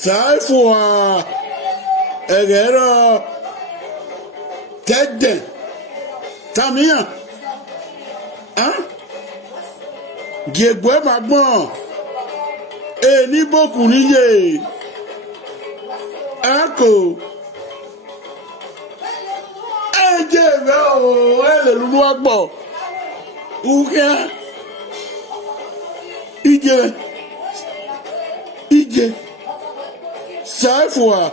Saifua Egero Tede Tamia Gegwe Magbon Eni boku niye Ako Eje o ele lulu agbo Uke Ije Saifua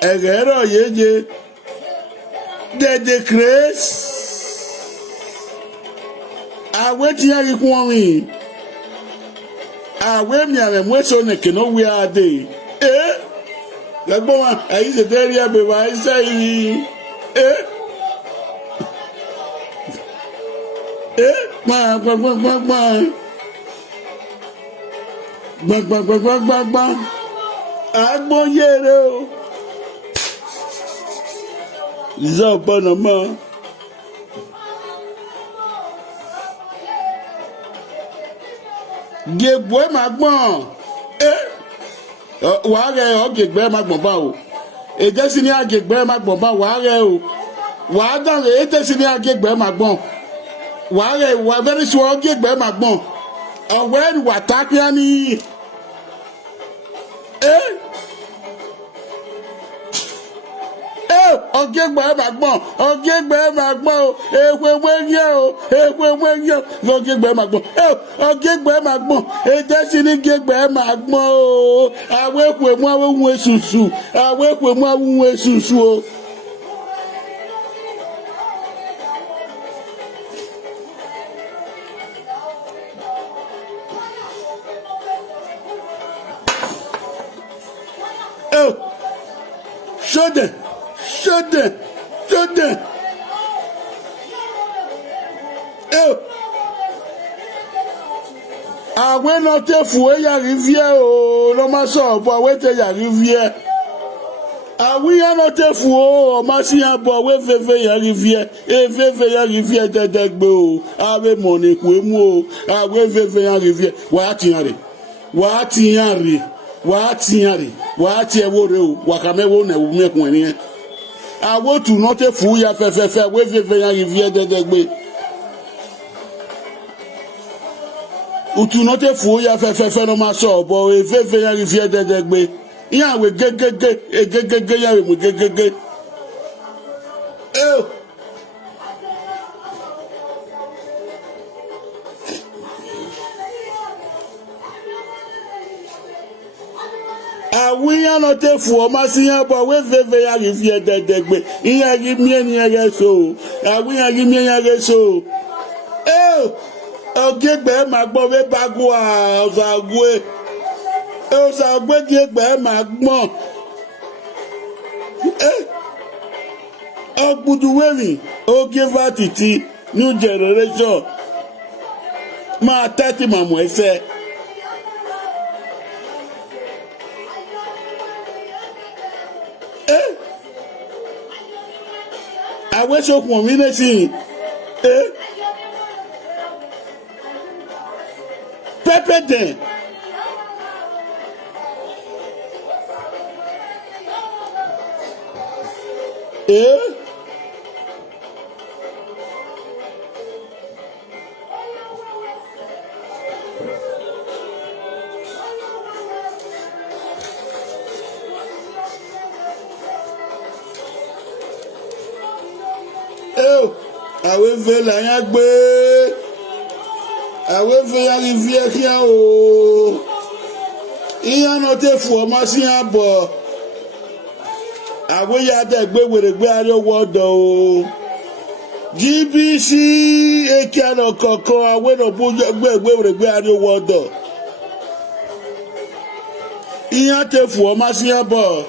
Egero yeje the grace aweti ya ikwu mi awe mi ame mweso ne keno we ade legbo wa ayi se teri abe wa isa yi gba agbo yere o Iza Panama. Gegbe magbon. Wa re o gegbe magbon ba o. Eje si ni agegbe magbon ba wa re o. Wa dan re ete si ni agegbe magbon. Wa re wa very sure gegbe magbon. Owe wa tapia ni. Ogegbe magbon o ekwe ogegbe magbon ogegbe magbon ejesi ni gegbe magbon o awekwe mu awun esusu o Shut them. Awe no te fue ya rivière o no ma so bo awe te ya rivière. Awe ya no te fue o ma si ya bo awe veve ya rivière. Veve ya rivière dedegbe o. Awe money ku emu o. Awe veve ya rivière. Wa ti ewore o. Wa kamewo na ewu mekun ni. Awo tu no te fu ya fefefe we veve ya rivière dedegbe. Utu no te fu ya fefefe no ma so bo e veve ya rivière dedegbe. Iya we gegege ya we mu gegege. Awiya no te fu o ma si yan bo we veve ya rivière dedegbe. Iya gi mi eni ere so. Awiya gi mi ere so. Ogegbe magbon we bagua ozagwe. Ozagwe gegbe magbon. Ogbuduwemi ogive Atiti new generation. Ma 30 mamu ese. Awe so kun mi nesi Pepe den awe ve la yan gbe awe ve ya rivière kia o iyan no te fu o ma si abo awe ya de gbe weregbe ario wodo o GBC ekiano koko awe no bojo gbe weregbe ario wodo iyan te fu o ma si abo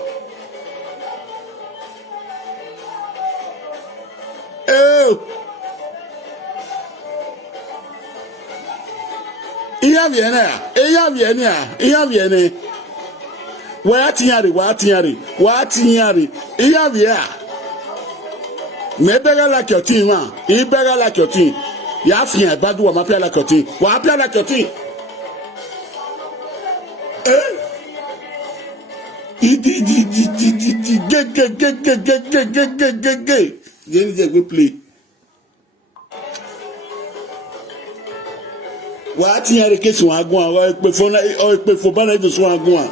Iya viene. Wa tinyari. Iya vie. Me bega la kyotin ma. I bega la kyotin. Ya fien badu wa ma pia la kyotin. Wa pia la kyotin. play. What you are case one go or pe for bana do so go an.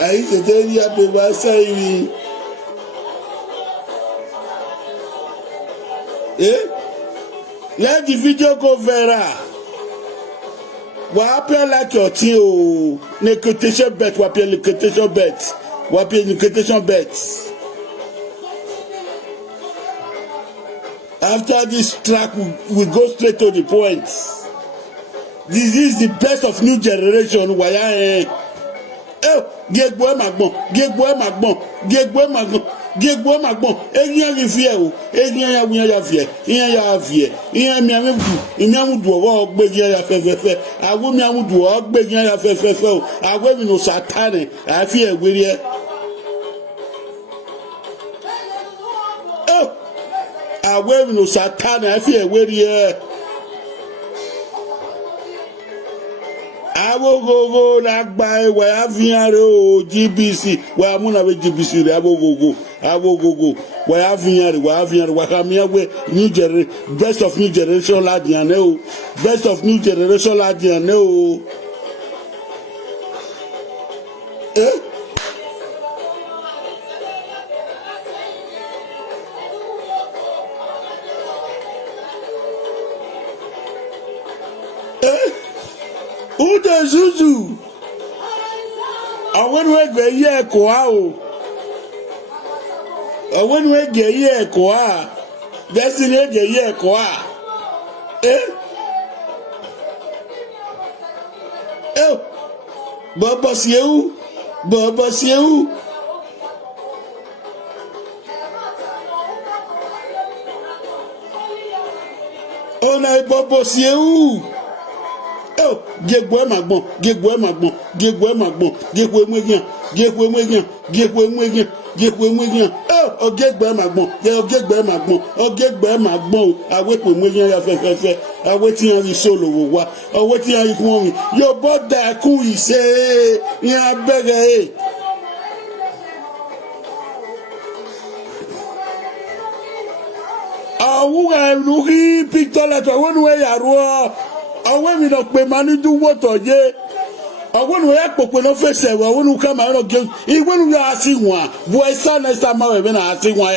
Aí você teria pegar sair. Let the video go viral. What appear like your thing o negotiation bet, what appear negotiation bet. What appear negotiation bet. After this track we go straight to the point. This is the best of new generation. Why Gegbo magbon, eyan rifie o, eyan ya wuyan ya vie, eyan ya vie, eyan mi amudu owo ogbeyan ya fefefe, awo mi amudu ogbeyan ya fefefe o, awo mi no satane, afi ewere e. Awo mi no satane, afi ewere e. Abogogo na gba ewa afiyan re o GBC wa muna we GBC re abogogo wa afiyan re wa kamiya we best of new generation ladian o best of new generation ladian o Ude Zuzu. Àwọn we gbe ye ko a o. Àwọn we gbe ye ko a. Destiny gbe ye ko a. Bobo sieu. Ona bobo sieu. Gegbo magbon, o gegbo magbon, awe po mweyan ya fefefe, awe ti an ri solo wo wa, awe ti an ri kun rin, yo boda kun ise, yan bere awura luri picture letter wonu we yaro awe mi no pe manu du woto je awonu ya popo no fese awonu ka ma ro ge iwenu ya asi won bo esa na esa ma we na asi won